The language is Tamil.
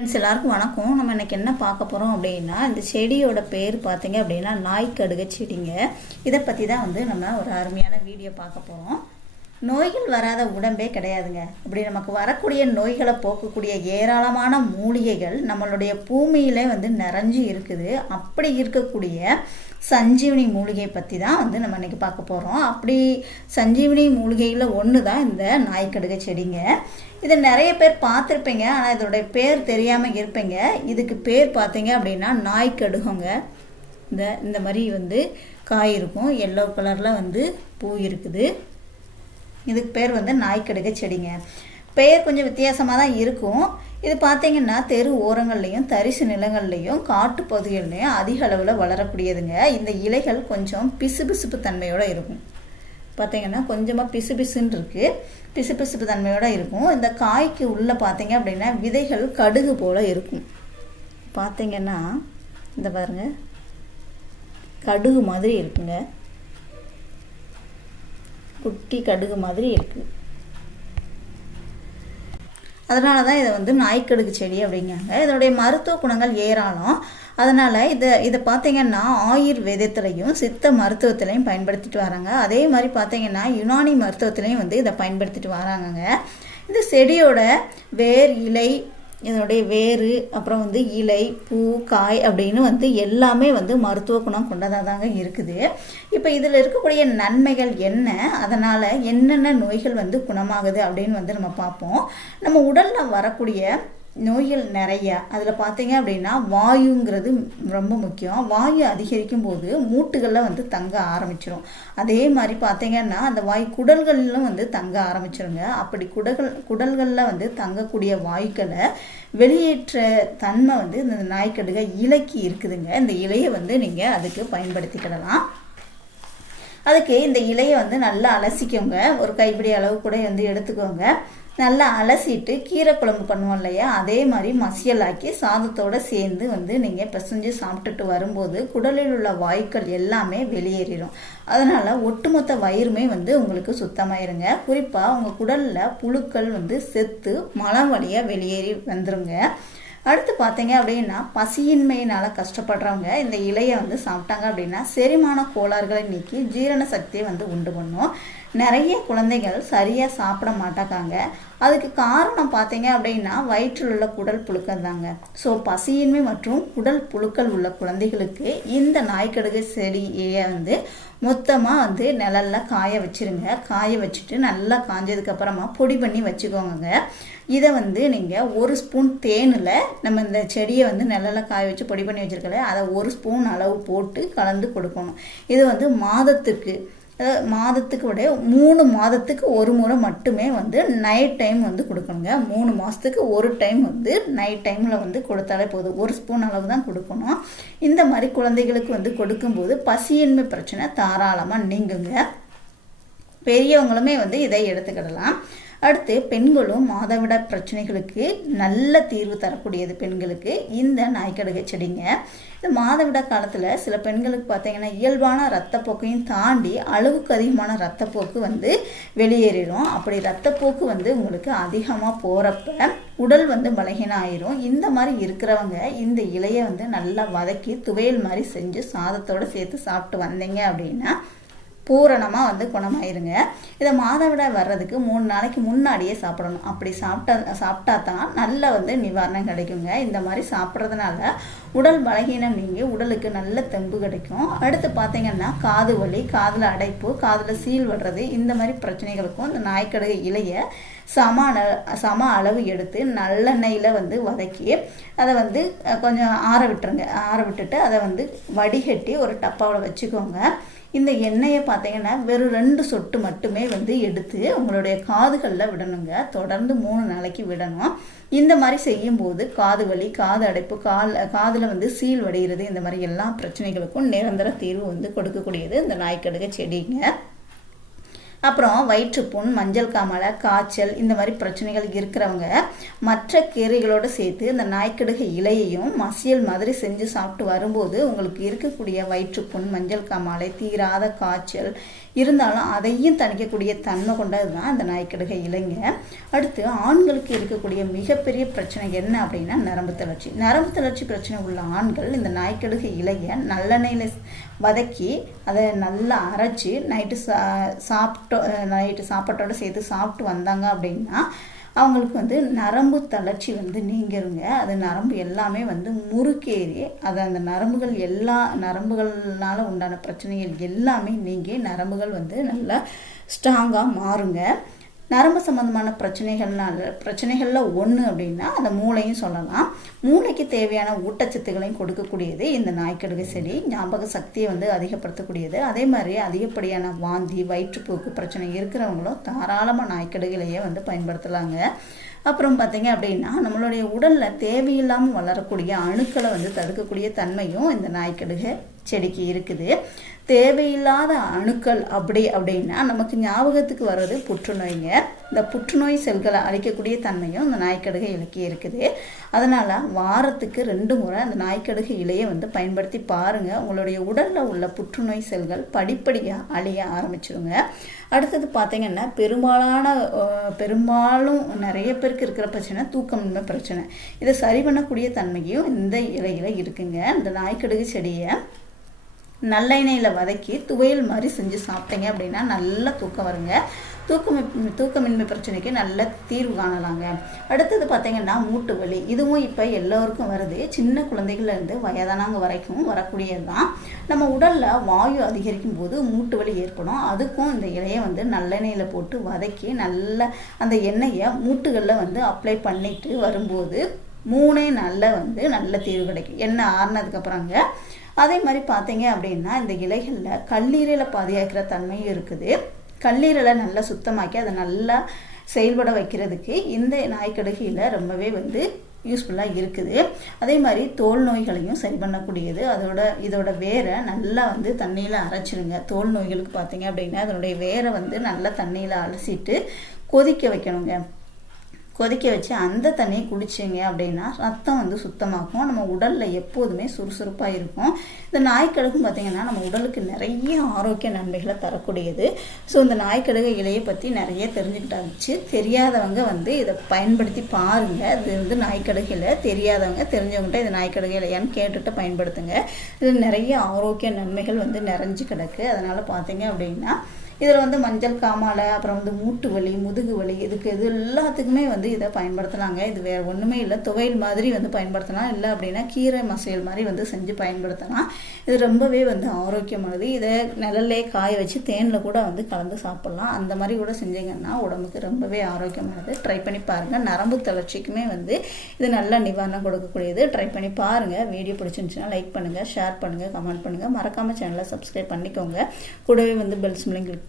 ஃப்ரெண்ட்ஸ் எல்லாருக்கும் வணக்கம். நம்ம இன்றைக்கி என்ன பார்க்க போகிறோம் அப்படின்னா இந்த செடியோட பேர் பார்த்தீங்க அப்படின்னா நாய்க்கடுகை செடிங்க. இதை பற்றி தான் வந்து நம்ம ஒரு அருமையான வீடியோ பார்க்க போகிறோம் நோய்கள் வராத உடம்பே கிடையாதுங்க. அப்படி நமக்கு வரக்கூடிய நோய்களை போக்கக்கூடிய ஏராளமான மூலிகைகள் நம்மளுடைய பூமியிலே வந்து நிறைஞ்சு இருக்குது. அப்படி இருக்கக்கூடிய சஞ்சீவனி மூலிகை பற்றி தான் வந்து நம்ம இன்றைக்கி பார்க்க போகிறோம் அப்படி சஞ்சீவனி மூலிகையில் ஒன்று தான் இந்த நாய்க்கடுகை செடிங்க. இதை நிறைய பேர் பார்த்துருப்பீங்க. ஆனால் இதோடைய பேர் தெரியாமல் இருப்பீங்க. இதுக்கு பேர் பார்த்தீங்க அப்படின்னா நாய்க்கடுகுங்க. இந்த இந்த மாதிரி வந்து காய் இருக்கும். எல்லோ கலரில் வந்து பூ இருக்குது. இதுக்கு பேர் வந்து நாய்க்கடுகு செடிங்க. பெயர் கொஞ்சம் வித்தியாசமாக தான் இருக்கும். இது பார்த்தீங்கன்னா தெரு ஓரங்கள்லையும் தரிசு நிலங்கள்லையும் காட்டு பகுதிகள்லையும் அதிக அளவில் வளரக்கூடியதுங்க. இந்த இலைகள் கொஞ்சம் பிசுபிசுப்பு தன்மையோடு இருக்கும். பார்த்தீங்கன்னா கொஞ்சமாக பிசு பிசுன்னு இருக்குது பிசு பிசுப்பு தன்மையோடு இருக்கும். இந்த காய்க்கு உள்ளே பார்த்தீங்க அப்படின்னா விதைகள் கடுகு போல் இருக்கும். பார்த்தீங்கன்னா இந்த பாருங்க கடுகு மாதிரி இருக்குங்க. குட்டி கடுகு மாதிரி இருக்குது அதனால தான் இதை வந்து நாய்க்கடுகு செடி அப்படிங்கிறாங்க. இதனுடைய மருத்துவ குணங்கள் ஏராளம். அதனால் இதை இதை பார்த்தீங்கன்னா ஆயுர்வேதத்துலையும் சித்த மருத்துவத்திலையும் பயன்படுத்திட்டு வராங்க. அதே மாதிரி பார்த்தீங்கன்னா யுனானி மருத்துவத்திலையும் வந்து இதை பயன்படுத்திட்டு வராங்கங்க. இந்த செடியோட வேர் இலை இதனுடைய வேறு அப்புறம் வந்து இலை பூ காய் அப்படின்னு வந்து எல்லாமே வந்து மருத்துவ குணம் கொண்டதாக தாங்க இருக்குது. இப்போ இதில் இருக்கக்கூடிய நன்மைகள் என்ன? அதனால் என்னென்ன நோய்கள் வந்து குணமாகுது அப்படின்னு வந்து நம்ம பார்ப்போம். நம்ம உடலில் வரக்கூடிய நோய்கள் நிறைய. அதில் பார்த்தீங்க அப்படின்னா வாயுங்கிறது ரொம்ப முக்கியம். வாயு அதிகரிக்கும் போது மூட்டுகளில் வந்து தங்க ஆரம்பிச்சிடும் அதே மாதிரி பார்த்தீங்கன்னா அந்த வாயு குடல்களிலும் வந்து தங்க ஆரம்பிச்சிருங்க. அப்படி குடல்கள் குடல்களில் வந்து தங்கக்கூடிய வாயுக்களை வெளியேற்ற தன்மை வந்து இந்த நாய்க்கடுகை இலைக்கு இருக்குதுங்க. இந்த இலையை வந்து நீங்கள் அதுக்கு பயன்படுத்திக்கிடலாம். அதுக்கு இந்த இலையை வந்து நல்லா அலசிக்கோங்க. ஒரு கைப்பிடி அளவு கூட வந்து எடுத்துக்கோங்க. நல்லா அலசிட்டு கீரை குழம்பு பண்ணுவோம் இல்லையா? அதே மாதிரி மசியலாக்கி சாதத்தோடு சேர்ந்து வந்து நீங்கள் பிசைஞ்சு சாப்பிட்டுட்டு வரும்போது குடலில் உள்ள வாய்க்கள் எல்லாமே வெளியேறிடும். அதனால் ஒட்டுமொத்த வயிறுமே வந்து உங்களுக்கு சுத்தமாயிருங்க. குறிப்பாக உங்கள் குடலில் புழுக்கள் வந்து செத்து மலம் வழியாக வெளியேறி வந்துருங்க. அடுத்து பார்த்தீங்க அப்படின்னா பசியின்மையினால் கஷ்டப்படுறவங்க இந்த இலையை வந்து சாப்பிட்டாங்க அப்படின்னா செரிமான கோளாறுகளை நீக்கி ஜீரண சக்தியை வந்து உண்டு பண்ணும். நிறைய குழந்தைகள் சரியாக சாப்பிட மாட்டாங்க. அதுக்கு காரணம் பார்த்தீங்க அப்படின்னா வயிற்றில் உள்ள குடல் புழுக்கள் தாங்க ஸோ பசியின்மை மற்றும் குடல் புழுக்கள் உள்ள குழந்தைகளுக்கு இந்த நாய்க்கடுகு செடியை வந்து மொத்தமாக வந்து நிழலில் காய வச்சுருங்க. காய வச்சுட்டு நல்லா காஞ்சதுக்கப்புறமா பொடி பண்ணி வச்சுக்கோங்க. இதை வந்து நீங்கள் ஒரு ஸ்பூன் தேனில் நம்ம இந்த செடியை வந்து நிழலில் காய வச்சு பொடி பண்ணி வச்சுருக்கல அதை ஒரு ஸ்பூன் அளவு போட்டு கலந்து கொடுக்கணும். இது வந்து மாதத்துக்கு மாதத்துக்கு விட மூணு மாதத்துக்கு ஒரு முறை மட்டுமே வந்து நைட் டைம் வந்து கொடுக்கணுங்க. மூணு மாதத்துக்கு ஒரு டைம் வந்து நைட் டைமில் வந்து கொடுத்தாலே போதும். ஒரு ஸ்பூன் அளவு தான் கொடுக்கணும். இந்த மாதிரி குழந்தைகளுக்கு வந்து கொடுக்கும்போது பசியின்மை பிரச்சனை தாராளமாக நீங்குங்க. பெரியவங்களுமே வந்து இதை எடுத்துக்கிடலாம். அடுத்து பெண்களும் மாதவிட பிரச்சனைகளுக்கு நல்ல தீர்வு தரக்கூடியது பெண்களுக்கு. இந்த நாய்க்கடுகை செடிங்க. இந்த மாதவிட காலத்தில் சில பெண்களுக்கு பார்த்தீங்கன்னா இயல்பான ரத்தப்போக்கையும் தாண்டி அளவுக்கு அதிகமான ரத்தப்போக்கு வந்து வெளியேறிடும். அப்படி ரத்தப்போக்கு வந்து உங்களுக்கு அதிகமாக போகிறப்ப உடல் வந்து பலகீனம் ஆயிரும் இந்த மாதிரி இருக்கிறவங்க இந்த இலையை வந்து நல்லா வதக்கி துவையல் மாதிரி செஞ்சு சாதத்தோடு சேர்த்து சாப்பிட்டு வந்தீங்க அப்படின்னா பூரணமாக வந்து குணமாயிருங்க. இதை மாதவிடாய் வர்றதுக்கு மூணு நாளைக்கு முன்னாடியே சாப்பிடணும். அப்படி சாப்பிட்டா சாப்பிட்டா தான் நல்ல வந்து நிவாரணம் கிடைக்குங்க. இந்த மாதிரி சாப்பிட்றதுனால உடல் பலகீனம் நீங்கி உடலுக்கு நல்ல தெம்பு கிடைக்கும். அடுத்து பார்த்தீங்கன்னா காது வலி காதில் அடைப்பு காதில் சீல் விடுறது இந்த மாதிரி பிரச்சனைகளுக்கும் இந்த நாய்க்கடுகு இலையை சம சம அளவு எடுத்து நல்லெண்ணெயில் வந்து வதக்கி அதை வந்து கொஞ்சம் ஆற விட்டுருங்க. ஆற விட்டுட்டு அதை வந்து வடிகட்டி ஒரு டப்பாவில் வச்சுக்கோங்க. இந்த எண்ணெயை பார்த்தீங்கன்னா வெறும் ரெண்டு சொட்டு மட்டுமே வந்து எடுத்து உங்களுடைய காதுகளில் விடணுங்க. தொடர்ந்து மூணு நாளைக்கு விடணும். இந்த மாதிரி செய்யும்போது காது வலி காது அடைப்பு கால் காதில் வந்து சீல் வடிகிறது இந்த மாதிரி எல்லா பிரச்சனைகளுக்கும் நிரந்தர தீர்வு வந்து கொடுக்கக்கூடியது இந்த நாய்க்கடுகை செடிங்க. அப்புறம் வயிற்றுப்புண் மஞ்சள் காமாலை காய்ச்சல் இந்த மாதிரி பிரச்சனைகள் இருக்கிறவங்க மற்ற கீரைகளோடு சேர்த்து இந்த நாய்க்கடுகு இலையையும் மசியல் மாதிரி செஞ்சு சாப்பிட்டு வரும்போது உங்களுக்கு இருக்கக்கூடிய வயிற்றுப்புண் மஞ்சள் காமாலை தீராத காய்ச்சல் இருந்தாலும் அதையும் தணிக்கக்கூடிய தன்மை கொண்டது தான் இந்த நாய்க்கடுகை இலைங்க. அடுத்து ஆண்களுக்கு இருக்கக்கூடிய மிகப்பெரிய பிரச்சனை என்ன அப்படின்னா நரம்பு தளர்ச்சி. நரம்பு தளர்ச்சி பிரச்சனை உள்ள ஆண்கள் இந்த நாய்க்கடுகை இலையை நல்லெண்ணெயில் வதக்கி அதை நல்லா அரைச்சி நைட்டு சா சாப்பிட்டு நைட்டு சாப்பாட்டோட சேர்த்து சாப்பிட்டு வந்தாங்க அப்படின்னா அவங்களுக்கு வந்து நரம்பு தளர்ச்சி வந்து நீங்கிருங்க. அது நரம்பு எல்லாமே வந்து முறுக்கேறி அது அந்த நரம்புகள் எல்லா நரம்புகள்னால உண்டான பிரச்சனைகள் எல்லாமே நீங்கி நரம்புகள் வந்து நல்லா ஸ்ட்ராங்காக மாறுங்க. நரம்பு சம்பந்தமான பிரச்சனைகள்னால பிரச்சனைகளில் ஒன்று அப்படின்னா அந்த மூளையும் சொல்லலாம். மூளைக்கு தேவையான ஊட்டச்சத்துக்களையும் கொடுக்கக்கூடியது இந்த நாய்க்கடுகு செடி. ஞாபக சக்தியை வந்து அதிகப்படுத்தக்கூடியது. அதே மாதிரி அதிகப்படியான வாந்தி வயிற்றுப்போக்கு பிரச்சனை இருக்கிறவங்களும் தாராளமாக நாய்க்கடுகுலையே வந்து பயன்படுத்தலாங்க. அப்புறம் பார்த்தீங்க அப்படின்னா நம்மளுடைய உடலில் தேவையில்லாமல் வளரக்கூடிய அணுக்களை வந்து தடுக்கக்கூடிய தன்மையும் இந்த நாய்க்கடுகு செடிக்கு இருக்குது. தேவையில்லாத அணுக்கள் அப்படி அப்படின்னா நமக்கு ஞாபகத்துக்கு வர்றது புற்றுநோய்ங்க. இந்த புற்றுநோய் செல்களை அழிக்கக்கூடிய தன்மையும் இந்த நாய்க்கடுகை இலக்கிய இருக்குது. அதனால் வாரத்துக்கு ரெண்டு முறை அந்த நாய்க்கடுகு இலையை வந்து பயன்படுத்தி பாருங்கள் உங்களுடைய உடலில் உள்ள புற்றுநோய் செல்கள் படிப்படியாக அழிய ஆரம்பிச்சிருங்க. அடுத்தது பார்த்தீங்கன்னா பெரும்பாலான பெரும்பாலும் நிறைய பேருக்கு இருக்கிற பிரச்சனை தூக்கமின்மை பிரச்சனை. இதை சரி பண்ணக்கூடிய தன்மையும் இந்த இலையில் இருக்குங்க. இந்த நாய்க்கடுகு செடியை நல்லெண்ணெயில் வதக்கி துவையல் மாதிரி செஞ்சு சாப்பிட்டீங்க அப்படின்னா நல்லா தூக்கம் வருங்க. தூக்கம் தூக்கமின்மை பிரச்சனைக்கு நல்ல தீர்வு காணலாங்க. அடுத்தது பார்த்தீங்கன்னா மூட்டு வலி. இதுவும் இப்போ எல்லோருக்கும் வருது. சின்ன குழந்தைகள்லேருந்து வயதானவங்க வரைக்கும் வரக்கூடியது தான் நம்ம உடலில் வாயு அதிகரிக்கும் போது மூட்டு வலி ஏற்படும். அதுக்கும் இந்த இலையை வந்து நல்லெண்ணெயில் போட்டு வதக்கி நல்ல அந்த எண்ணெயை மூட்டுகளில் வந்து அப்ளை பண்ணிட்டு வரும்போது மூணே நாளில் வந்து நல்ல தீர்வு கிடைக்கும். எண்ணெய் ஆறுனதுக்கப்புறங்க அதே மாதிரி பார்த்தீங்க அப்படின்னா இந்த இலைகளில் கல்லீரலை பாதுகாக்கிற தன்மையும் இருக்குது. கல்லீரலை நல்லா சுத்தமாக்கி அதை நல்லா செயல்பட வைக்கிறதுக்கு இந்த நாய்க்கடுகையில் ரொம்பவே வந்து யூஸ்ஃபுல்லாக இருக்குது. அதே மாதிரி தோல் நோய்களையும் சரி பண்ணக்கூடியது. அதோட இதோட வேரை நல்லா வந்து தண்ணியில் அரைச்சிருங்க. தோல் நோய்களுக்கு பார்த்தீங்க அப்படின்னா அதனுடைய வேரை வந்து நல்லா தண்ணியில் அலசிட்டு கொதிக்க வைக்கணுங்க. கொதிக்க வச்சு அந்த தண்ணியை குடிச்சிங்க அப்படின்னா ரத்தம் வந்து சுத்தமாகும். நம்ம உடலில் எப்போதுமே சுறுசுறுப்பாக இருக்கும். இந்த நாய்க்கடுகும் பார்த்திங்கன்னா நம்ம உடலுக்கு நிறைய ஆரோக்கிய நன்மைகளை தரக்கூடியது. ஸோ இந்த நாய்க்கடுகு இலையை பற்றி நிறைய தெரிஞ்சுக்கிட்டாச்சு தெரியாதவங்க வந்து இதை பயன்படுத்தி பாருங்கள் இது வந்து நாய்க்கடுகு இலை. தெரியாதவங்க தெரிஞ்சவங்ககிட்ட இது நாய்க்கடுகு இலையான்னு கேட்டுட்டு பயன்படுத்துங்க. இது நிறைய ஆரோக்கிய நன்மைகள் வந்து நிறைஞ்சு கிடக்கு. அதனால் பார்த்தீங்க அப்படின்னா இதில் வந்து மஞ்சள் காமாலை அப்புறம் வந்து மூட்டு வலி முதுகு வலி இதுக்கு இது எல்லாத்துக்குமே வந்து இதை பயன்படுத்தலாங்க இது வேறு ஒன்றுமே இல்லை. துவையல் மாதிரி வந்து பயன்படுத்தலாம். இல்லை அப்படின்னா கீரை மசையல் மாதிரி வந்து செஞ்சு பயன்படுத்தலாம். இது ரொம்பவே வந்து ஆரோக்கியமானது. இதை நிழல்லே காய வச்சு தேனில் கூட வந்து கலந்து சாப்பிட்லாம். அந்த மாதிரி கூட செஞ்சீங்கன்னா உடம்புக்கு ரொம்பவே ஆரோக்கியமானது. ட்ரை பண்ணி பாருங்கள் நரம்பு தளர்ச்சிக்குமே வந்து இது நல்ல நிவாரணம் கொடுக்கக்கூடியது. ட்ரை பண்ணி பாருங்கள் வீடியோ பிடிச்சிருந்துச்சுன்னா லைக் பண்ணுங்கள் ஷேர் பண்ணுங்கள் கமெண்ட் பண்ணுங்கள் மறக்காமல் சேனலை சப்ஸ்கிரைப் பண்ணிக்கோங்க. கூடவே வந்து பெல் சிம்லையும் கிளிக்